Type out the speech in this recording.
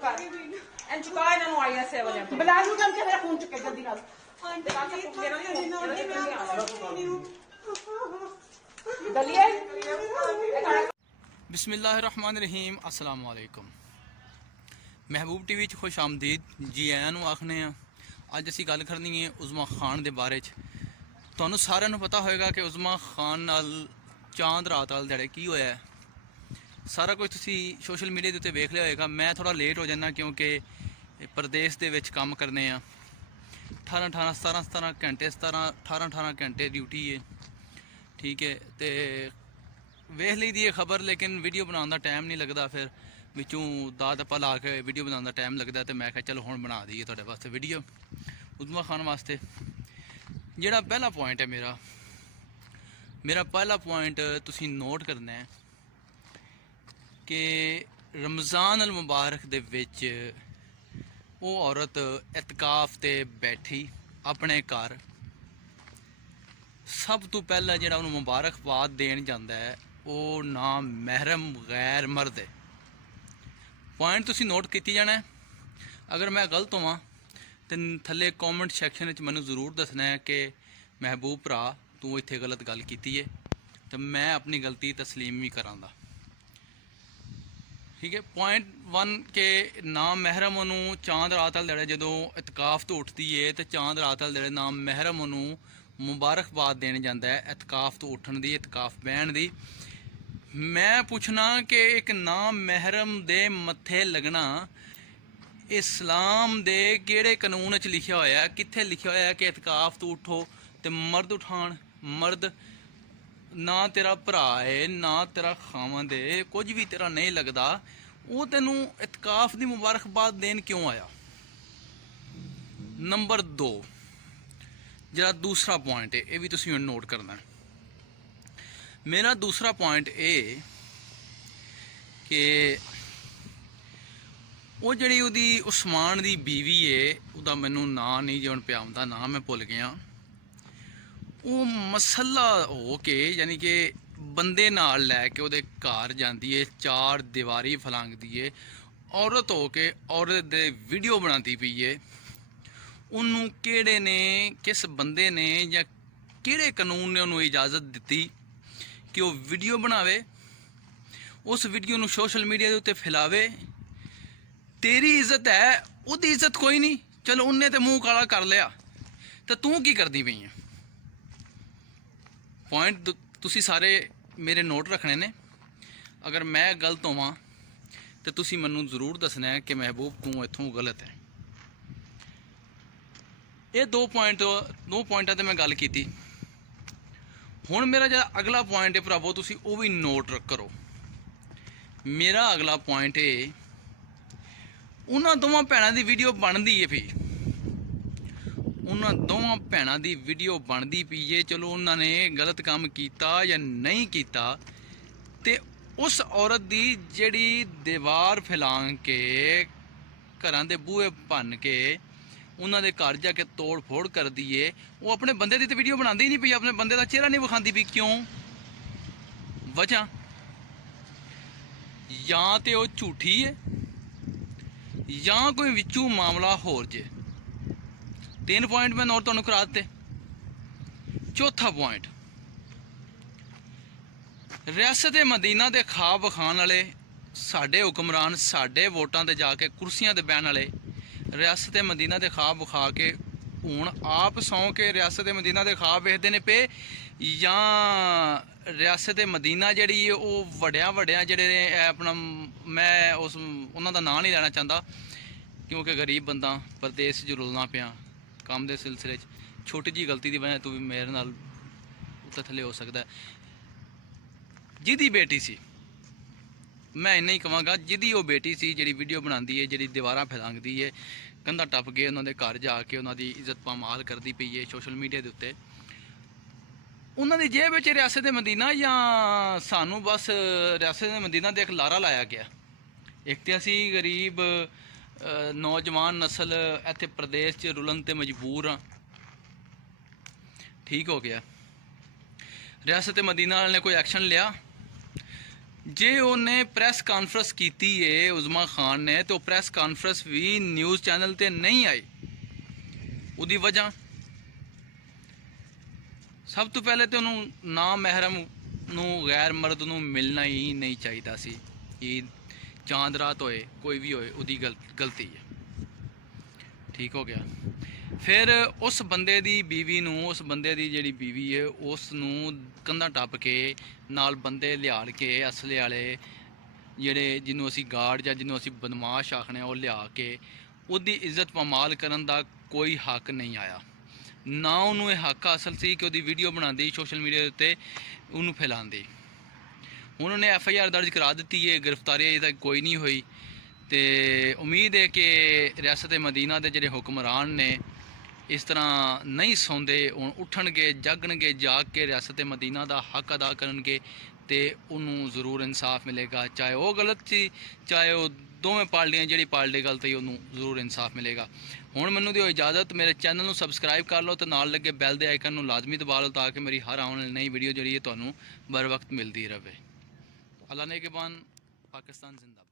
कर एंड चुका इन्होंने आईएसए वाले बुला लू जल्दी मेरा फोन चुके जल्दी नाल बिस्मिल्लाहिर्रहमानिर्रहीम अस्सलाम वालेकुम। महबूब टीवी च खुश आमदीद जी आयां नूं आखने आ। अज असीं गल करनी है उज़मा खान दे बारे च। तुहानूं सारिआं नूं पता होएगा कि उज़मा खान नाल चांद रात वाले दिहाड़े की होया है। सारा कुछ तुसीं सोशल मीडिया दे उत्ते वेख लिया होएगा। मैं थोड़ा लेट हो जाना क्योंकि प्रदेश दे विच कम्म करने आ। 17 घंटे ड्यूटी है, ठीक है। तो वेख ली दी है खबर, लेकिन वीडियो बनाने का टाइम नहीं लगता। फिर बिचों दा दप्पा ला के वीडियो बनाने का टाइम लगता, तो मैं क्या चलो हुण बना दईए तुहाडे वास्ते वीडियो उज़मा खान वास्ते। जिहड़ा पहला पॉइंट है मेरा पहला पॉइंट तुसीं नोट करना है कि रमज़ान अल मुबारक दे विच वो औरत इतकाफ ते बैठी अपने घर। सब तो पहला जिहड़ा उन्होंने मुबारकबाद देन जांदा है वो ना महरम गैर मर्द है। पॉइंट तुसीं नोट कीती जाना है। अगर मैं गलत होवां तो थल्ले कॉमेंट सैक्शन में मैनूं जरूर दसना है कि महबूब भरा तू इत्थे गलत गल कीती है, तो मैं अपनी गलती तस्लीम भी करांगा, ठीक है। पॉइंट 1 के नाम महरम उन्होंने चांद रात वाले दिहाड़े जदों इतकाफ तो उठती है तो चांद रात वाले दिहाड़े नाम महरम उन्होंने मुबारकबाद देने जाता है इतकाफ तो उठन दी, इतकाफ बहन दी। मैं पूछना कि एक नाम महरम दे मत्थे लगना इस्लाम दे किहड़े कानून च लिखिया होया, कित्थे लिखिया होया कि इतकाफ तो उठो तो मर्द उठान। मर्द ना तेरा भरा है ना तेरा खावंद है, कुछ भी तेरा नहीं लगता, वो तेनू इतकाफ की मुबारकबाद देन क्यों आया। नंबर 2 जरा दूसरा पॉइंट है, ये भी तुसीं नोट करना है। मेरा दूसरा पॉइंट ये कि वो जिहड़ी उहदी उस्मान दी बीवी है, उहदा मैनू नां नहीं जो प्याम नाम मैं भुल गया। वो मसला हो के यानी कि बंदे नाल लैके उहदे घर जांदी है, चार दीवारी फलांगदी है, औरत हो के औरत दे वीडियो बनाती पई है। उन्होंने किहड़े ने किस बंदे ने या किहड़े कानून ने उन्होंने इजाज़त दी कि वह वीडियो बनावे, उस वीडियो नूं सोशल मीडिया के उत्ते फैलावे। तेरी इज्जत है, उसकी इज्जत कोई नहीं। चलो उन्हें तो मूँह काला कर लिया, तो तू की करती पई है। पॉइंट तुसी सारे मेरे नोट रखने ने। अगर मैं गलत होवां तो तुसी मैनू जरूर दसना है कि महबूब तू इत्थों गलत है। ये दो पॉइंटां ते मैं गल कीती। हुण मेरा जो अगला पॉइंट है भरावो, तुसी वो भी नोट करो। मेरा अगला पॉइंट है उन्हां दोवां भैणां दी वीडियो बनदी है पई, उन्हां दोवां भैणां दी वीडियो बनदी पई है। चलो उन्होंने गलत काम किया या नहीं किया, तो उस औरत दी जिहड़ी दीवार फैलां के घरां दे बूहे भन के उन्होंने घर जाके तोड़ फोड़ कर दी है, वो अपने बंदे की तो वीडियो बनाती ही नहीं पई, अपने बंदे का चेहरा नहीं विखाती पई। क्यों? वजह या तो वो झूठी है या कोई विचू मामला होर जे। 3 पॉइंट मैं नोट तुहानूं करा दित्ते। चौथा पॉइंट, रियासत मदीना के ख्वाब विखाण वाले साडे हुक्मरान, साडे वोटां ते जाके कुर्सियां ते बैठण वाले रियासत मदीना के ख्वाब विखा के हुण आप सौ के रियासत मदीना के ख्वाब वेखदे ने पे, या रियासत मदीना जिहड़ी है वो वड्डियां जिहड़े ने अपना, मैं उस उन्हां दा नाम नहीं लेना चाहता क्योंकि गरीब बंदा प्रदेश च रुलना पिया काम के सिलसिले च। छोटी जी गलती की वजह तो भी मेरे नाल उत्ते थल्ले हो सकता है। जिहदी बेटी सी, मैं इन्ना ही कहांगा, जिहदी वो बेटी सी जिहड़ी वीडियो बनाती है, जिहड़ी दीवारां फैलांदी है, कंधा टप के उन्होंने घर जाके उन्होंने इज्जत पामाल करती पई है सोशल मीडिया के उत्ते। उन्होंने जेब में रियासत मदीना या सानू बस रियासत मदीना का एक लारा लाया गया। एक तो असी गरीब नौजवान नस्ल इत्थे प्रदेश च रुलन ते मजबूर हाँ, ठीक हो गया। रियासत मदीना ने कोई एक्शन लिया ਜੇ ਉਹਨੇ ਪ੍ਰੈਸ ਕਾਨਫਰੰਸ ਕੀਤੀ ਏ ਉਜ਼ਮਾ ਖਾਨ ਨੇ, ਤੇ ਉਹ ਪ੍ਰੈਸ ਕਾਨਫਰੰਸ ਵੀ ਨਿਊਜ਼ ਚੈਨਲ ਤੇ ਨਹੀਂ ਆਈ। ਉਹਦੀ ਵਜ੍ਹਾ ਸਭ ਤੋਂ ਪਹਿਲੇ ਤੇ ਉਹਨੂੰ ਨਾ ਮਹਿਰਮ ਨੂੰ, ਗੈਰ ਮਰਦ ਨੂੰ ਮਿਲਣਾ ਹੀ ਨਹੀਂ ਚਾਹੀਦਾ ਸੀ। ਇਹ ਚਾਂਦ ਰਾਤ ਹੋਏ ਕੋਈ ਵੀ ਹੋਏ, ਉਹਦੀ ਗਲਤੀ ਹੈ। ਠੀਕ ਹੋ ਗਿਆ। ਫਿਰ ਉਸ ਬੰਦੇ ਦੀ ਬੀਵੀ ਨੂੰ, ਉਸ ਬੰਦੇ ਦੀ ਜਿਹੜੀ ਬੀਵੀ ਹੈ ਉਸ ਨੂੰ ਕੰਧਾਂ ਟੱਪ ਕੇ ਨਾਲ ਬੰਦੇ ਲਿਆ ਕੇ, ਅਸਲੇ ਵਾਲੇ ਜਿਹੜੇ ਜਿਹਨੂੰ ਅਸੀਂ ਗਾਰਡ ਜਾਂ ਜਿਹਨੂੰ ਅਸੀਂ ਬਦਮਾਸ਼ ਆਖਣੇ, ਉਹ ਲਿਆ ਕੇ ਉਹਦੀ ਇੱਜ਼ਤ ਪਮਾਲ ਕਰਨ ਦਾ ਕੋਈ ਹੱਕ ਨਹੀਂ ਆਇਆ। ਨਾ ਉਹਨੂੰ ਇਹ ਹੱਕ ਹਾਸਲ ਸੀ ਕਿ ਉਹਦੀ ਵੀਡੀਓ ਬਣਾਉਂਦੀ, ਸੋਸ਼ਲ ਮੀਡੀਆ ਦੇ ਉੱਤੇ ਉਹਨੂੰ ਫੈਲਾਉਂਦੀ। ਹੁਣ ਉਹਨੇ FIR ਦਰਜ ਕਰਾ ਦਿੱਤੀ ਹੈ, ਗ੍ਰਿਫਤਾਰੀ ਅਜੇ ਤੱਕ ਕੋਈ ਨਹੀਂ ਹੋਈ। ਤੇ ਉਮੀਦ ਹੈ ਕਿ ਰਿਆਸਤ ਮਦੀਨਾ ਦੇ ਜਿਹੜੇ ਹੁਕਮਰਾਨ ਨੇ ਇਸ ਤਰ੍ਹਾਂ ਨਹੀਂ ਸੌਂਦੇ, ਹੁਣ ਉੱਠਣਗੇ, ਜਾਗਣਗੇ, ਜਾਗ ਕੇ ਰਿਆਸਤ ਮਦੀਨਾ ਦਾ ਹੱਕ ਅਦਾ ਕਰਨਗੇ ਤੇ ਉਹਨੂੰ ਜ਼ਰੂਰ ਇਨਸਾਫ ਮਿਲੇਗਾ। ਚਾਹੇ ਉਹ ਗਲਤ ਸੀ, ਚਾਹੇ ਉਹ ਦੋਵੇਂ ਪਾਰਟੀਆਂ, ਜਿਹੜੀ ਪਾਰਟੀ ਗਲਤ ਹੈ ਉਹਨੂੰ ਜ਼ਰੂਰ ਇਨਸਾਫ ਮਿਲੇਗਾ। ਹੁਣ ਮੈਨੂੰ ਦਿਓ ਇਜਾਜ਼ਤ, ਮੇਰੇ ਚੈਨਲ ਨੂੰ ਸਬਸਕ੍ਰਾਈਬ ਕਰ ਲਓ ਤੇ ਨਾਲ ਲੱਗੇ ਬੈਲ ਦੇ ਆਈਕਨ ਨੂੰ ਲਾਜ਼ਮੀ ਦਬਾ ਲਓ ਤਾਂ ਕਿ ਮੇਰੀ ਹਰ ਆਉਣ ਵਾਲੀ ਨਈ ਵੀਡੀਓ ਜਿਹੜੀ ਹੈ ਤੁਹਾਨੂੰ बर वक्त मिलती रहे। अल्लाह ने के बान, पाकिस्तान जिंदाबाद।